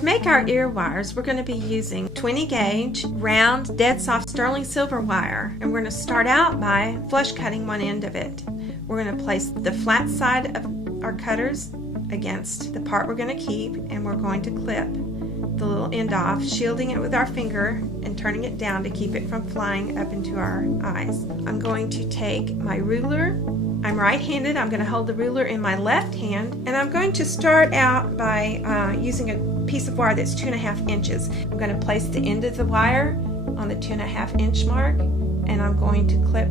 To make our ear wires, we're going to be using 20 gauge round dead soft sterling silver wire, and we're going to start out by flush cutting one end of it. We're going to place the flat side of our cutters against the part we're going to keep, and we're going to clip the little end off, shielding it with our finger and turning it down to keep it from flying up into our eyes. I'm going to take my ruler. I'm right-handed. I'm going to hold the ruler in my left hand, and I'm going to start out by using a piece of wire that's 2.5 inches. I'm going to place the end of the wire on the 2.5 inch mark, and I'm going to clip,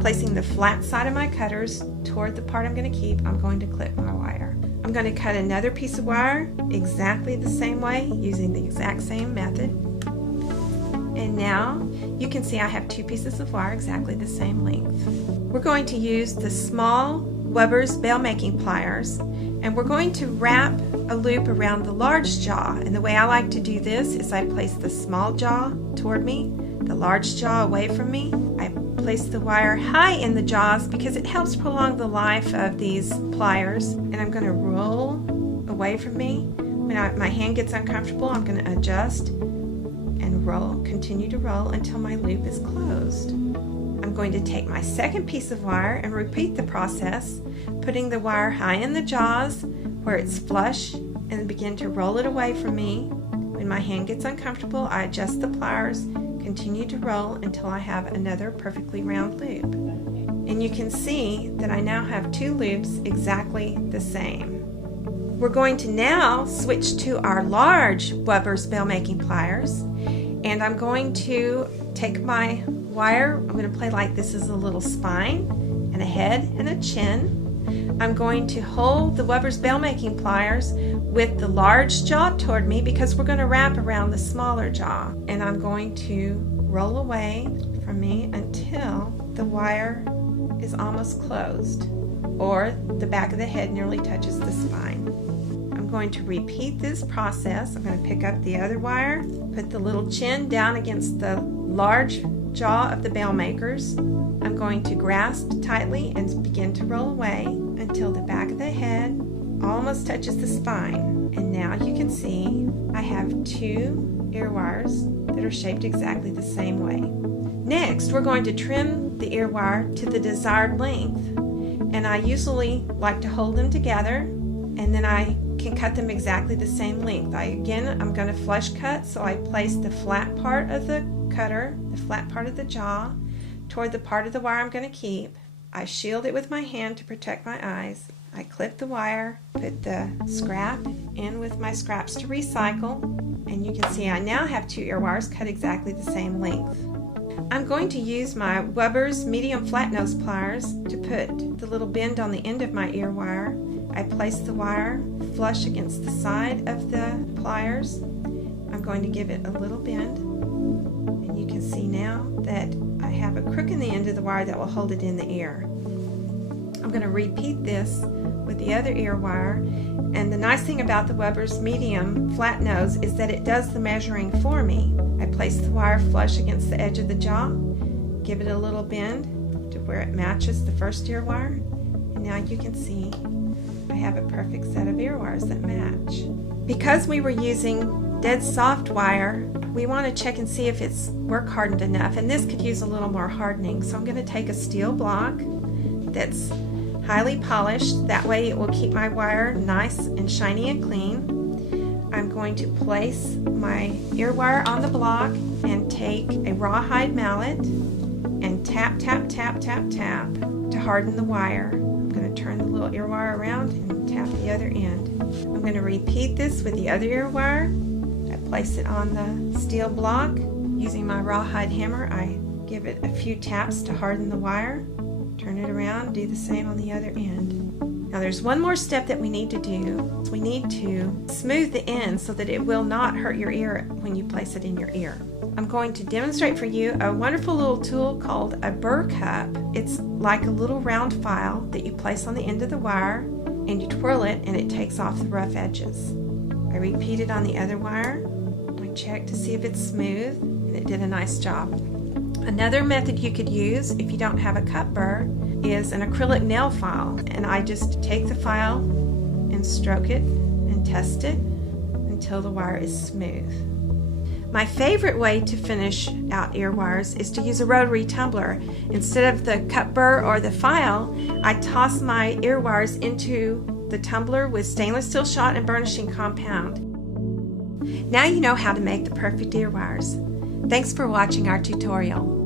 placing the flat side of my cutters toward the part I'm going to keep. I'm going to clip my wire. I'm going to cut another piece of wire exactly the same way using the exact same method. And now you can see I have 2 pieces of wire exactly the same length. We're going to use the small Wubbers bail making pliers, and we're going to wrap a loop around the large jaw. And the way I like to do this is I place the small jaw toward me, the large jaw away from me. I place the wire high in the jaws because it helps prolong the life of these pliers. And I'm going to roll away from me. When my hand gets uncomfortable, I'm going to adjust and roll, continue to roll until my loop is closed. I'm going to take my second piece of wire and repeat the process, putting the wire high in the jaws where it's flush, and begin to roll it away from me. When my hand gets uncomfortable, I adjust the pliers, continue to roll until I have another perfectly round loop. And you can see that I now have 2 loops exactly the same. We're going to now switch to our large Wubbers bail making pliers, and I'm going to take my wire. I'm going to play like this is a little spine and a head and a chin. I'm going to hold the Wubbers bail making pliers with the large jaw toward me because we're going to wrap around the smaller jaw, and I'm going to roll away from me until the wire is almost closed or the back of the head nearly touches the spine. I'm going to repeat this process. I'm going to pick up the other wire, put the little chin down against the large jaw of the bail makers. I'm going to grasp tightly and begin to roll away until the back of the head almost touches the spine. And now you can see I have 2 ear wires that are shaped exactly the same way. Next, we're going to trim the ear wire to the desired length. And I usually like to hold them together, and then I can cut them exactly the same length. I'm going to flush cut, so I place the flat part of the cutter, the flat part of the jaw, toward the part of the wire I'm going to keep. I shield it with my hand to protect my eyes. I clip the wire, put the scrap in with my scraps to recycle, and you can see I now have 2 ear wires cut exactly the same length. I'm going to use my Wubbers medium flat nose pliers to put the little bend on the end of my ear wire. I place the wire flush against the side of the pliers. I'm going to give it a little bend, and you can see now that I have a crook in the end of the wire that will hold it in the ear. I'm going to repeat this with the other ear wire, and the nice thing about the Wubbers medium flat nose is that it does the measuring for me. I place the wire flush against the edge of the jaw, give it a little bend to where it matches the first ear wire, and now you can see I have a perfect set of ear wires that match. Because we were using dead soft wire, we want to check and see if it's work hardened enough, and this could use a little more hardening. So I'm going to take a steel block that's highly polished. That way it will keep my wire nice and shiny and clean. I'm going to place my ear wire on the block and take a rawhide mallet and tap, tap, tap, tap, tap to harden the wire. I'm going to turn the little ear wire around and tap the other end. I'm going to repeat this with the other ear wire. I place it on the steel block. Using my rawhide hammer, I give it a few taps to harden the wire. Turn it around, do the same on the other end. Now there's one more step that we need to do. We need to smooth the end so that it will not hurt your ear when you place it in your ear. I'm going to demonstrate for you a wonderful little tool called a burr cup. It's like a little round file that you place on the end of the wire, and you twirl it and it takes off the rough edges. I repeat it on the other wire. I check to see if it's smooth, and it did a nice job. Another method you could use if you don't have a cup burr is an acrylic nail file, and I just take the file and stroke it and test it until the wire is smooth. My favorite way to finish out ear wires is to use a rotary tumbler. Instead of the cut burr or the file, I toss my ear wires into the tumbler with stainless steel shot and burnishing compound. Now you know how to make the perfect ear wires. Thanks for watching our tutorial.